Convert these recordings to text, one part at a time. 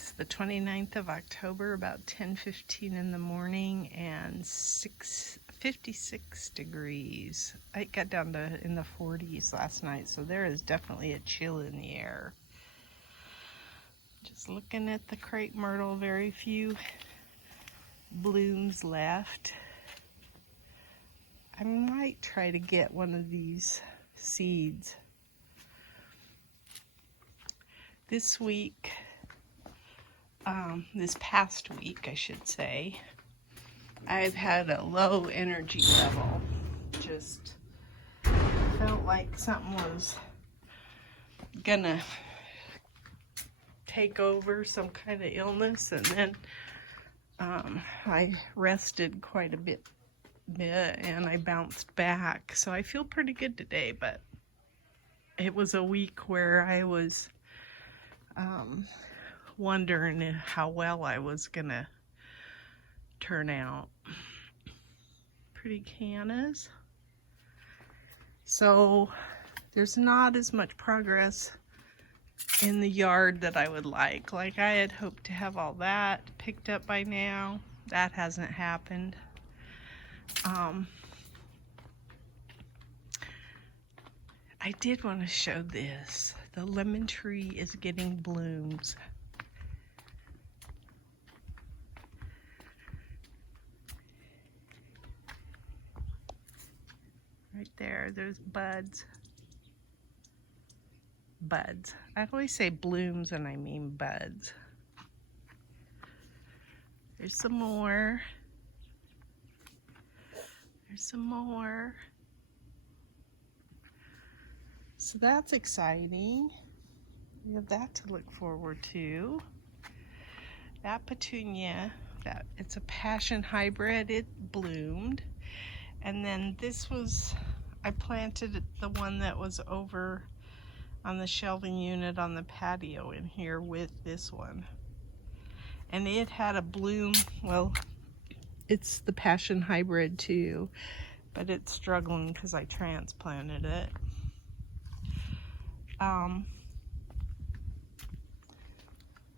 It's the 29th of October, about 10:15 in the morning, and 56 degrees. I got down to in the 40s last night, so there is definitely a chill in the air. Just looking at the crepe myrtle, very few blooms left. I might try to get one of these seeds. This week, this past week, I should say, I've had a low energy level. Just felt like something was gonna take over, some kind of illness, and then I rested quite a bit and I bounced back. So I feel pretty good today, but it was a week where I was wondering how well I was gonna turn out. Pretty cannas. So there's not as much progress in the yard that I would like. Like I had hoped to have all that picked up by now. That hasn't happened. I did want to show this. The lemon tree is getting blooms. Right there, there's buds. Buds. I always say blooms and I mean buds. There's some more. There's some more. So that's exciting. We have that to look forward to. That petunia, it's a passion hybrid, it bloomed. And then this was, I planted the one that was over on the shelving unit on the patio in here with this one. And it had a bloom, well, it's the passion hybrid too, but it's struggling because I transplanted it.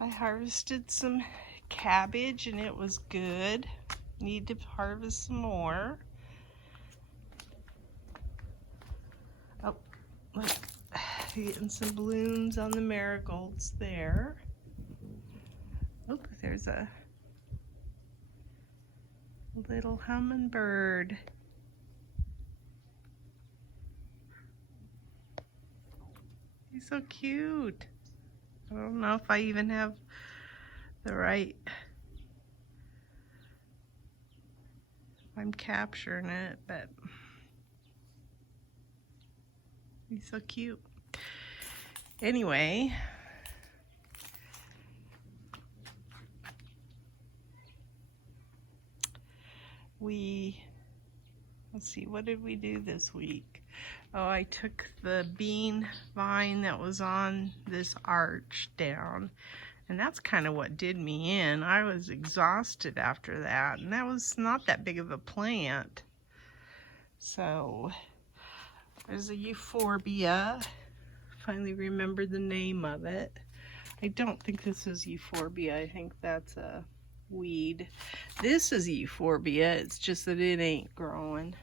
I harvested some cabbage and it was good. Need to harvest some more. Oh, look, getting some blooms on the marigolds there. Oh, there's a little hummingbird. He's so cute. I don't know if I even have the right, I'm capturing it, but he's so cute. Anyway, let's see, what did we do this week? Oh, I took the bean vine that was on this arch down, and that's kind of what did me in. I was exhausted after that, and that was not that big of a plant. So there's a euphorbia. Finally remembered the name of it. I don't think this is euphorbia. I think that's a weed. This is euphorbia. It's just that it ain't growing.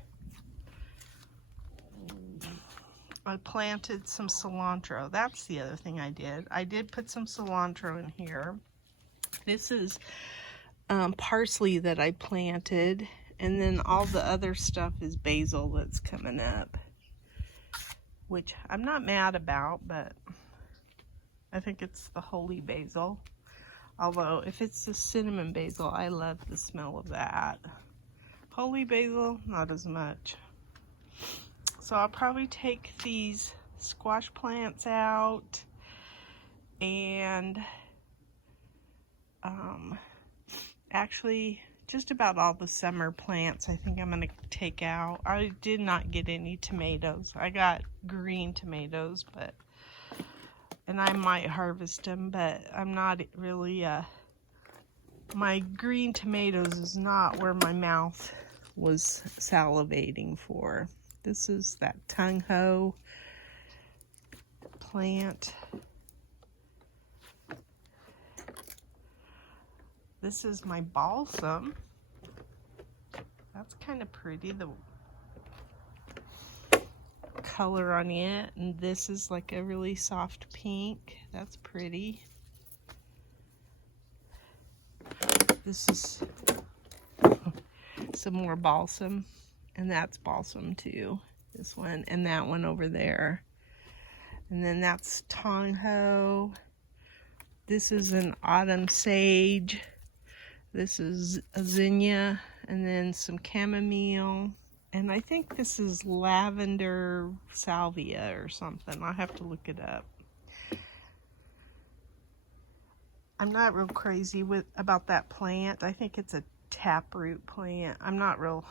I planted some cilantro. That's the other thing I did. I did put some cilantro in here. This is parsley that I planted, and then all the other stuff is basil that's coming up, which I'm not mad about, but I think it's the holy basil. Although if it's the cinnamon basil, I love the smell of that. Holy basil, not as much. So I'll probably take these squash plants out, and actually just about all the summer plants I think I'm going to take out. I did not get any tomatoes. I got green tomatoes, and I might harvest them, but I'm not really, my green tomatoes is not where my mouth was salivating for. This is that tung ho plant. This is my balsam. That's kind of pretty, the color on it. And this is like a really soft pink. That's pretty. This is some more balsam, and that's balsam too. This one and that one over there. And then that's Tongho. This is an autumn sage. This is a zinnia, and then some chamomile. And I think this is lavender salvia or something. I'll have to look it up. I'm not real crazy about that plant. I think it's a taproot plant. I'm not real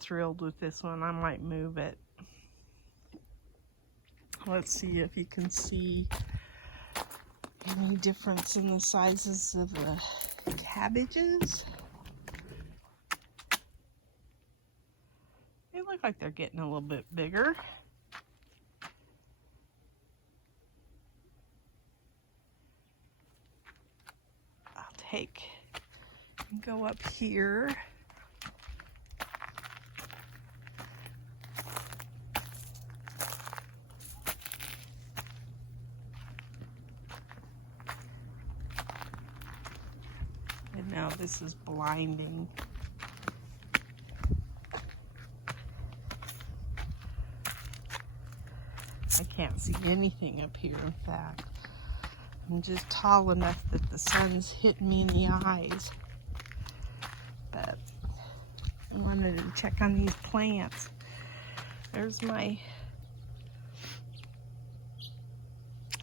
thrilled with this one. I might move it. Let's see if you can see any difference in the sizes of the cabbages. They look like they're getting a little bit bigger. Go up here. And now this is blinding. I can't see anything up here, in fact. I'm just tall enough that the sun's hitting me in the eyes. But I wanted to check on these plants. There's my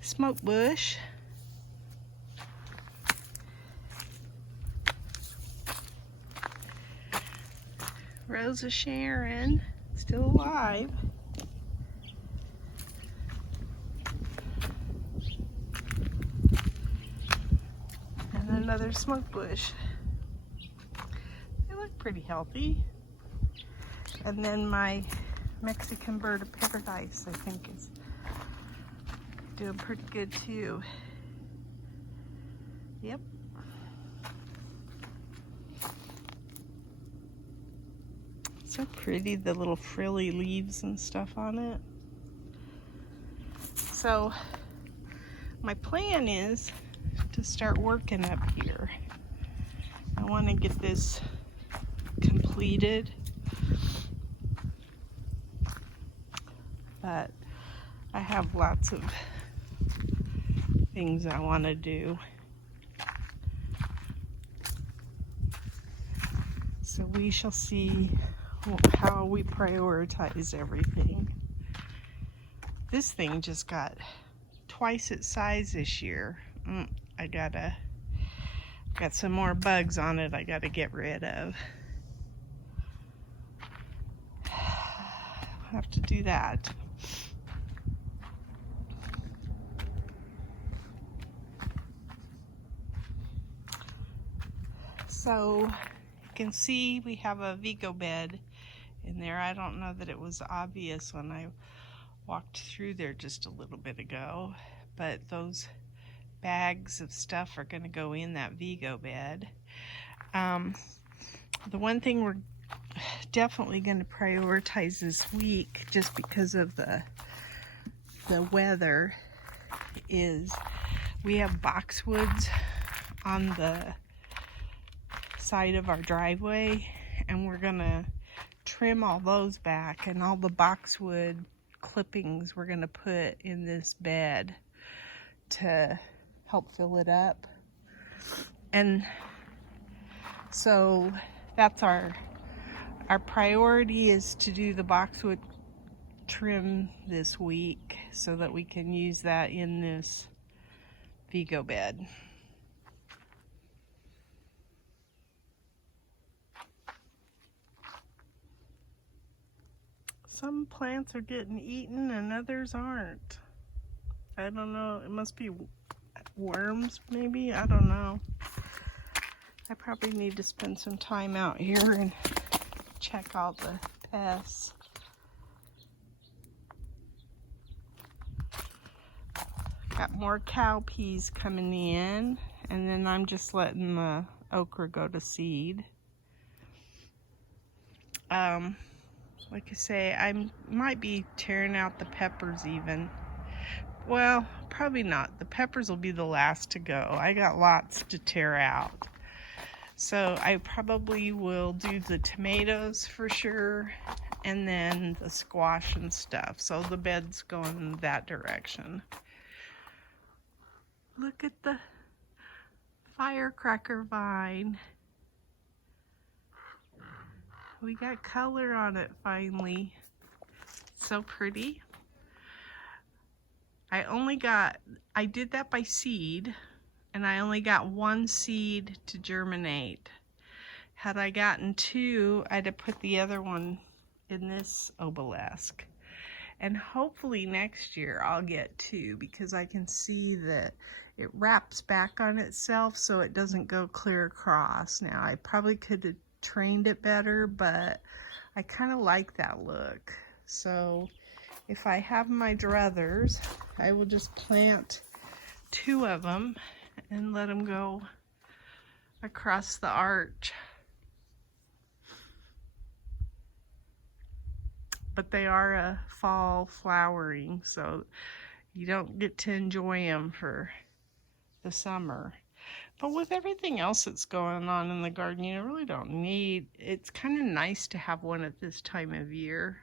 smoke bush. Rose of Sharon, still alive. And another smoke bush. They look pretty healthy. And then my Mexican bird of paradise, I think, is doing pretty good too. Yep. So pretty, the little frilly leaves and stuff on it. So my plan is to start working up here. I want to get this completed, but I have lots of things I want to do. So we shall see how we prioritize everything. This thing just got twice its size this year. I got some more bugs on it I gotta get rid of. I'll have to do that. So you can see we have a Vego bed in there. I don't know that it was obvious when I walked through there just a little bit ago, but those bags of stuff are going to go in that Vego bed. The one thing we're definitely going to prioritize this week, just because of the weather, is we have boxwoods on the side of our driveway, and we're going to trim all those back, and all the boxwood clippings we're going to put in this bed to help fill it up. And so that's our priority, is to do the boxwood trim this week so that we can use that in this Vego bed. Some plants are getting eaten and others aren't. I don't know. It must be worms, maybe. I don't know. I probably need to spend some time out here and check all the pests. Got more cow peas coming in, and then I'm just letting the okra go to seed. Like I say, I might be tearing out the peppers even. Well, probably not. The peppers will be the last to go. I got lots to tear out. So I probably will do the tomatoes for sure, and then the squash and stuff. So the bed's going in that direction. Look at the firecracker vine. We got color on it finally. So pretty. I did that by seed, and I only got one seed to germinate. Had I gotten two, I'd have put the other one in this obelisk. And hopefully next year I'll get two, because I can see that it wraps back on itself so it doesn't go clear across. Now, I probably could have trained it better, but I kind of like that look. So if I have my druthers, I will just plant two of them and let them go across the arch. But they are a fall flowering, so you don't get to enjoy them for the summer. But with everything else that's going on in the garden, you really don't need, it's kind of nice to have one at this time of year.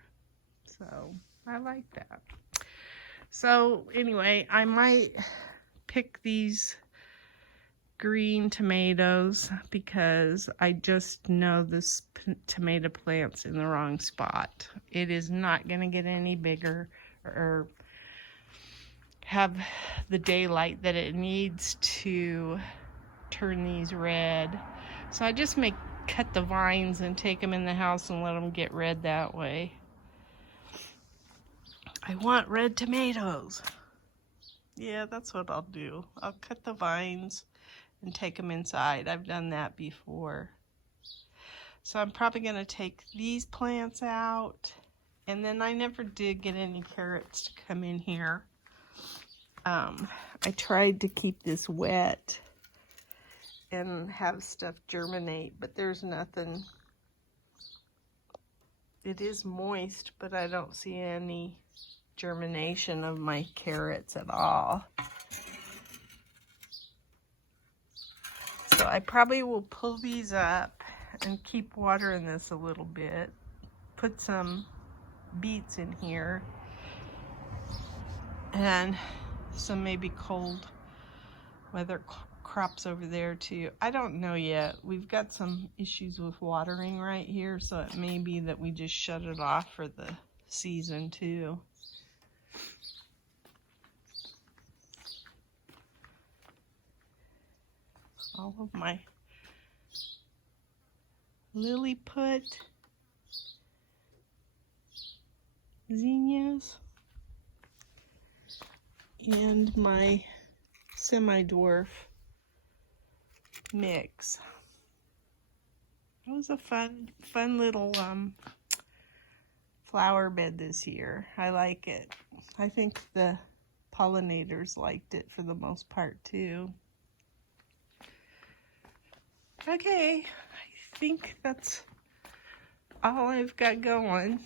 So I like that. So anyway, I might pick these green tomatoes because I just know this tomato plant's in the wrong spot. It is not going to get any bigger or have the daylight that it needs to turn these red. So I just may cut the vines and take them in the house and let them get red that way. I want red tomatoes. Yeah, that's what I'll do. I'll cut the vines and take them inside. I've done that before. So I'm probably going to take these plants out. And then I never did get any carrots to come in here. I tried to keep this wet and have stuff germinate, but there's nothing. It is moist, but I don't see any germination of my carrots at all. So I probably will pull these up and keep watering this a little bit. Put some beets in here and some maybe cold weather crops over there too. I don't know yet. We've got some issues with watering right here, so it may be that we just shut it off for the season too. All of my Lilliput zinnias and my semi-dwarf mix. It was a fun little flower bed this year. I like it. I think the pollinators liked it for the most part too. Okay, I think that's all I've got going.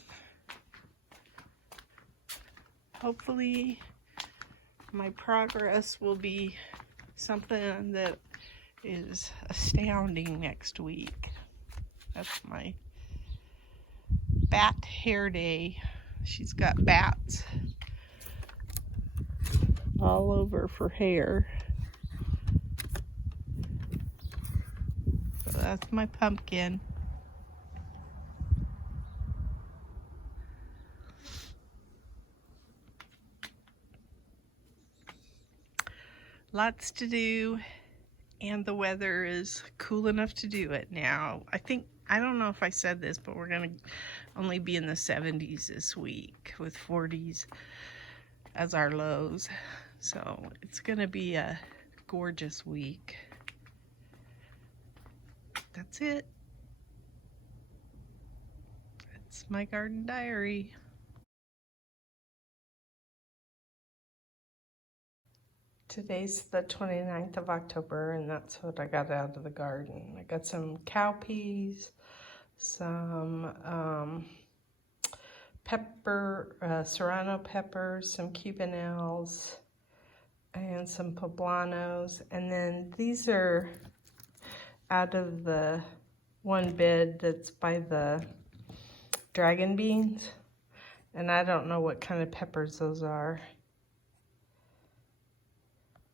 Hopefully my progress will be something that is astounding next week. That's my bat hair day. She's got bats all over for hair. So that's my pumpkin. Lots to do, and the weather is cool enough to do it now. I don't know if I said this, but we're gonna only be in the 70s this week with 40s as our lows. So it's gonna be a gorgeous week. That's it. That's my garden diary. Today's the 29th of October, and that's what I got out of the garden. I got some cowpeas, some serrano peppers, some cubanelles, and some poblanos. And then these are out of the one bed that's by the dragon beans. And I don't know what kind of peppers those are.